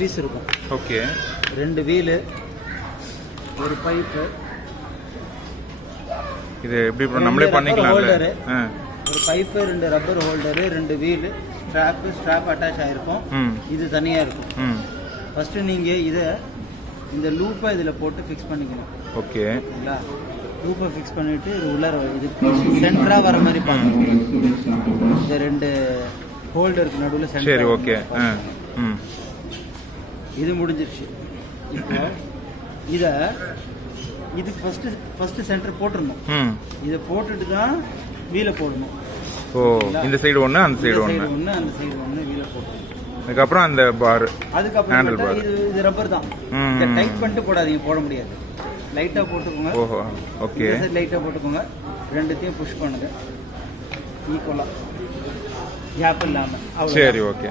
Piece இருக்கும். Okay. 2 wheel, ஒரு pipe. இது எப்படி ப்ரோ நம்மளே பண்ணிக்கலாம்? ஒரு pipe, 2 rubber holder, 2 wheel, strap attach ஆயிருக்கும். இது தனியா இருக்கும். ஃபர்ஸ்ட் நீங்க இந்த லூப்பை இதுல போட்டு ஃபிக்ஸ் பண்ணிக்கணும். ஓகே. லூப்பை ஃபிக்ஸ் பண்ணிட்டு இது உள்ளார இது சென்டரா வர மாதிரி பாருங்க. இந்த 2 ஹோல்டருக்கு நடுவுல சென்டர். சரி, ஓகே. இது முடிஞ்சிருச்சு. இப்போ இதுக்கு ஃபர்ஸ்ட் சென்டர் போட்டுறணும். இதை போட்டுட்டு தான் வீலை போடணும். ஓ, இந்த சைடு ஒன்று, அந்த சைடு ஒன்று, அந்த சைடு ஒன்று வீலை போடணும். அதுக்கப்புறம் அந்த பார், அதுக்கப்புறம் இது ரப்பர் தான். இதை டைட் பண்ணிட்டு போடாதீங்க, போட முடியாது. லைட்டா போட்டுக்கோங்க. ஓஹோ, ஓகே. லைட்டா போட்டுக்கோங்க. ரெண்டுத்தையும் புஷ் பண்ணுங்க ஈக்குவலா, கேப் இல்லாம. சரி, ஓகே.